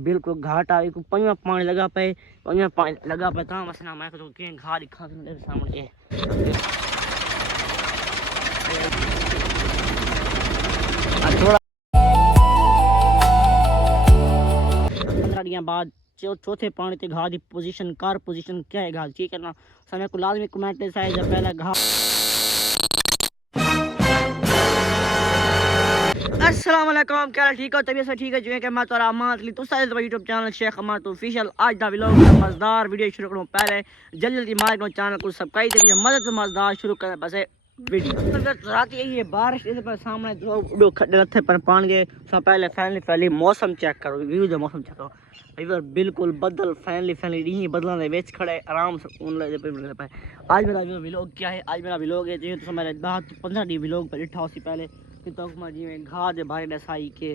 बिल्कुल घाट आ पंजा पानी लगा पे लगा पे ता मसना मैं तो के घाट दिखा मेरे सामने थोड़ा 15 दिन बाद चौथे पानी ते घाट की पोजीशन कार पोजीशन क्या है घाट ठीक है ना समय को लाजमी कमेंट है पहला घाट। अस्सलाम वालेकुम क्या ठीक हो तबीयत से ठीक है जो है कि मैं तोरा अमानतली तो सारे यूट्यूब चैनल शेख अमान तो ऑफिशियल आज दा व्लॉग मजेदार वीडियो शुरू करूं पहले जल्दी मार करो चैनल को सब्सक्राइब करिए मदद मजेदार शुरू करें बस वीडियो रात ये बारिश इस पर सामने दो खड्डे पर पानी के सब पहले फैनली मौसम चेक करो व्यू जो मौसम चेक करो इधर बिल्कुल बदल फैनली डी बदल बेच खड़े आराम से पे आज मेरा व्लॉग क्या है आज मेरा व्लॉग है तो मेरे 10-15 दिन व्लॉग पर इठा उसी पहले तो जी घा दे बारे दसाई के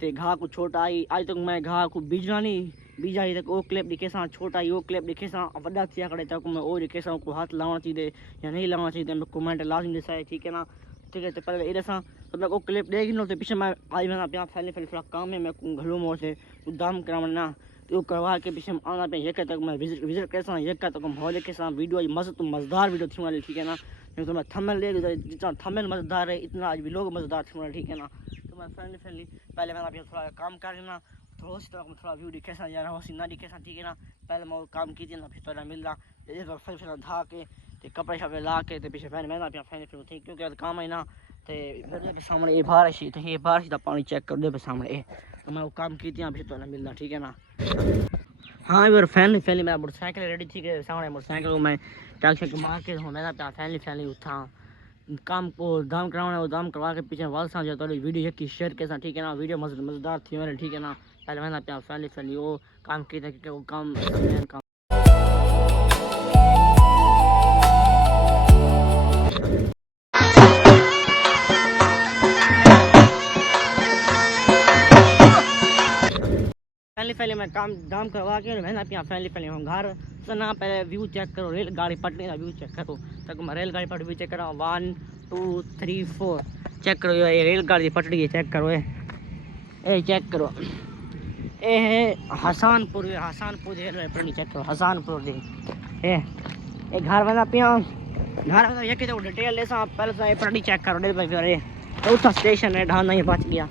ते घा को छोटा आई आज तक मैं घा को बीजना नहीं बीजा तक वो क्लिप दिखे सा छोटा वो क्लिप दिखे सा वड्डा थिया करे तक मैं वो दिखे सा को हाथ लाना चाहिए या नहीं लाना चाहिए मैं कमेंट लाजमी दिसाए ठीक है ना ठीक है तो पहले ये दसा तो मैं वो क्लिप देख लो तो पीछे मैं आज मैं अपना फैले थोड़ा काम है मैं घरों मोर से दाम कराना तो करवा के पीछे आना पे एक तक मैं विजिट कैसा एक तक माहौल के साथ वीडियो मज़ेदार वीडियो थी वाली ठीक है ना तो मैं थंबनेल ले जितना थंबनेल मज़ेदार है इतना आज व्लॉग मज़ेदार थी वाला ठीक है ना तो मैं फैमिली पहले मैंने अभी थोड़ा काम कर लेना थोड़ा सी तरह थोड़ा व्यू दिखे सा यार होसी ना दिखे सा ठीक है ना पहले मैं काम कीजिए ना फिर थोड़ा मिल रहा फिर धा के कपड़े शपड़े ला के पीछे फैन मैंने अपना फैन फिर थी क्योंकि काम है ना तो सामने ये बारिश तो ये बारिश का पानी चेक कर दे सामने तो मैं वो काम कीजिए फिर थोड़ा मिल रहा ठीक है ना। हाँ यार फैमिली मेरा मोटरसाइकिल रेडी थी के सामने मोटरसाइकिल को मैं टैक्सी मार के मेरा प्यार फैमिली उठा काम को दाम करवाना वो दाम करवा के पीछे वाल सा जो थोड़ी वीडियो एक शेयर के साथ ठीक है ना वीडियो मज़ेदार थी मेरे ठीक है ना पहले मैंने प्यार फैमिली वो काम किया था क्योंकि वो काम फैमिली मैं काम दाम करवा के मैंने अपना फैमिली हम घर तो ना पहले व्यू चेक करो रेलगाड़ी पटने का व्यू चेक करो तक मैं रेलगाड़ी पट व्यू चेक करो 1 2 3 4 चेक करो ये रेलगाड़ी पटड़ी है चेक करो ए चेक करो ये है हसनपुर रेलवे पटड़ी चेक करो हसनपुर दे ए घर वाला पिया घर वाला ये के डिटेल ले सा पहले तो ये पटड़ी चेक करो रेलवे पे चौथा स्टेशन है ढाना ये बच गया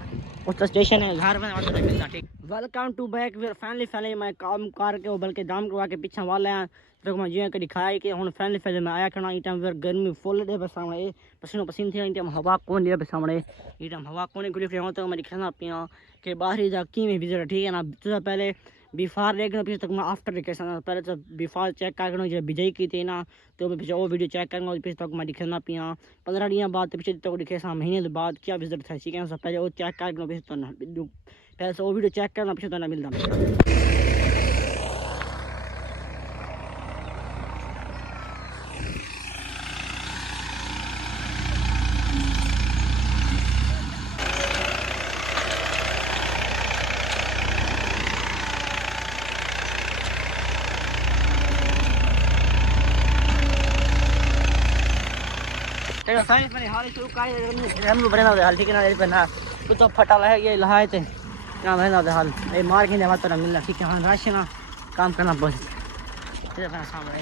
उस स्टेशन है घर में ऑटो मिलता ठीक। Welcome to back with family मैं काम करके बल्कि दाम करवा के पीछे वाले हैं तो मैं जो दिखाया कि हम फैमिली में आया करना इस टाइम गर्मी फुल दे सामने पसीनो पसीन थी टाइम हवा कौन दे सामने ये टाइम हवा कौन गुली फिर तो मैं दिखाना पिया कि बाहरी जा की में विजिट ठीक है ना तो पहले बिफार देखना पीछे तक मैं आफ्टर देखे पहले तो बिफार चेक करना जो बिजई की थी ना तो मैं पीछे वो वीडियो चेक करूँगा पीछे तक मैं दिखाना पिया 15 दिन बाद तो पीछे तक दिखे महीने बाद क्या विजिट था ठीक है सब पहले वो चेक करना पीछे तो ना पहले से वो वीडियो चेक करना पीछे तो ना मिलता साइंस में हाल शुरू का हम बना दे हाल ठीक है ना बना कुछ तो फटा है ये लहाए थे ना बना दे हाल ये मार के बात तो मिलना ठीक है हां राशि ना काम करना बस तेरे अपना सामने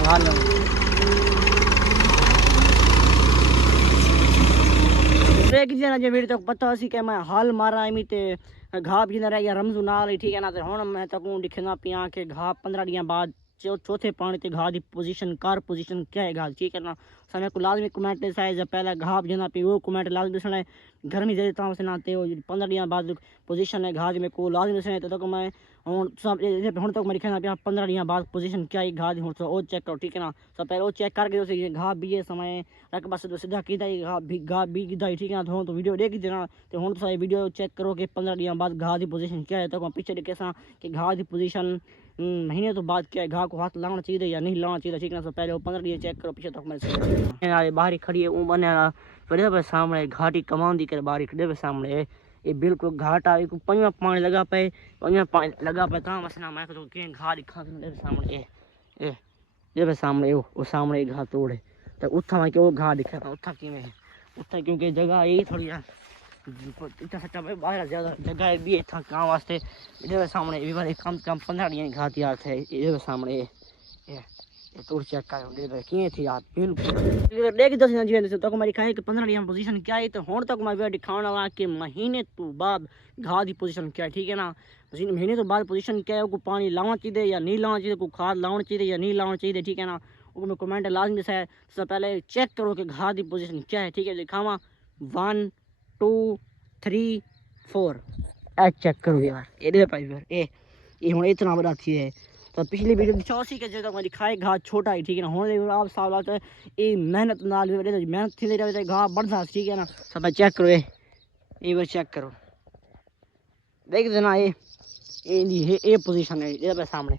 हाल ब्रेक जना जे वीडियो तक पता सी के मैं हाल मारा मी ते घा भी ना रह गया रमजू नाल ठीक है ना तो हुन मैं तक दिखना पिया के घा 15 दिन बाद चौथे पानी ते घा की पोजीशन कार पोजीशन क्या है घा ठीक है ना समय को लाजमी कमेंट जब पहले घा जना पे वो कमेंट लाजमी दिसना है गर्मी ज्यादा ताम से ना 15 दिन बाद पोजीशन है घा में को लाजमी दिसना है तो मैं हूँ तक मैं लिखना पे 15 दिन बाद पोजीशन क्या है घा हूँ तो वो चेक करो ठीक है ना सब पहले वो चेक करके घा बीए समय रख बस तो सीधा कीधा घा बी कीधा ठीक है ना तो वीडियो देख देना तो हूँ तो वीडियो चेक करो कि 15 दिन बाद घा की पोजीशन क्या है तो मैं पीछे देखे कि घा की पोजीशन महीने तो बाद क्या है घा को हाथ लाना चाहिए या नहीं लाना चाहिए ठीक है ना पहले वो 15 दिन चेक करो पीछे तक मैं बाहरी खड़ी है वो बने पे सामने घाटी कमान दी कर बाहरी खड़े पे सामने ये बिल्कुल घाट आ पंजा पानी लगा पे ता मसना मैं तो के घा दिखा मेरे सामने ये पे सामने वो सामने घा तोड़े तो उठा मैं कि वो घा दिखा था उठा कि मैं उठा क्योंकि जगह यही थोड़ी है इतना सच्चा भाई बाहर ज़्यादा जगह भी है इतना काम वास्ते इधर सामने भी बार कम से कम 15 ॾींहं घाह तैयार थे इधर सामने ये तूर चेक करो इधर किए थी यार बिल्कुल इधर देख दस जी ने तो हमारी खाए कि 15 ॾींहं पोजीशन क्या है तो हुण तक मैं वीडियो दिखाने वाला कि महीने तो बाद घाह की पोजीशन क्या है ठीक है ना महीने तो बाद पोजीशन क्या है को पानी लाना चाहिए या नहीं लाना चाहिए को खाद लाना चाहिए या नहीं लाना चाहिए ठीक है ना वो मैं कमेंट लाजमी से सबसे पहले चेक करो कि घाह की पोजीशन क्या है ठीक है लिखावा 1 2 3 4 ए चेक करो यार ये भाई यार ये हुण इतना बड़ा थी है तो पिछली वीडियो चौसी के जो दिखाए घाह छोटा ही ठीक है ना हुण आप साल ये मेहनत नाल मेहनत थी रहे घाह बढ़ता ठीक है ना सब चेक करो ये बस चेक करो देख देना ये पोजीशन है ये सामने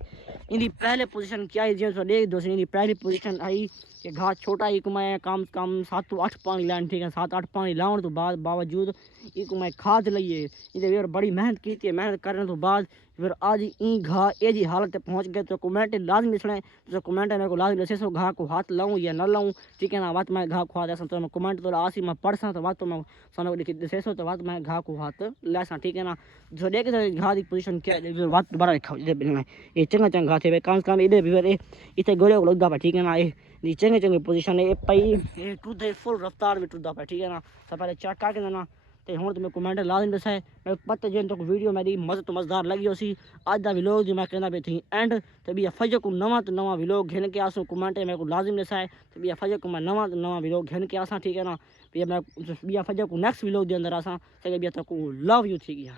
इनकी पहले पोजीशन क्या है जो देख दो इनकी पहली पोजीशन आई कि घाह छोटा ही मैं कम से कम 7 to 8 पानी लाने ठीक है 7-8 पानी लाने तो बाद बावजूद इनको मैं खाद लईए इधर फिर बड़ी मेहनत की थी मेहनत करने तो बाद फिर आज ई घाह ये जी हालत पहुँच गए तो कमेंट लाजमी सुने तो कमेंट मेरे को लाजमी दसे घाह को हाथ लाऊं या न लाऊं ठीक है ना बात मैं घाह खुआ दसा तो मैं कमेंट तो आसी मैं पढ़सा तो बात तो मैं सामने दसे तो बात मैं घाह को हाथ लैसा ठीक है ना जो देख घाह की पोजीशन क्या है बात दोबारा लिखा ये चंगा चंगा घाह थे कम से कम इधर इतने गोले को लगता ठीक है ना ये चंगे चंगे पोजीशन है पई ये टूटे फुल रफ्तार में टूटा पे ठीक है ना सब पहले चेक करके देना तो हुण तुम्हें कमेंट लाजमी दसा है मैं पता जो तो वीडियो मेरी मज़े तो मज़ेदार लगी उसी अज का व्लॉग जो मैं कहना पे थी एंड तो भी फजर को नवा तो नवा व्लॉग घिन के आसूँ कमेंट मेरे को लाजमी दसा है तो भी फजर को मैं नवा तो नवा व्लॉग घिन के आसा ठीक है ना भी मैं फजर को नेक्स्ट व्लॉग के अंदर आसा तो भी तक लव यू थी गया।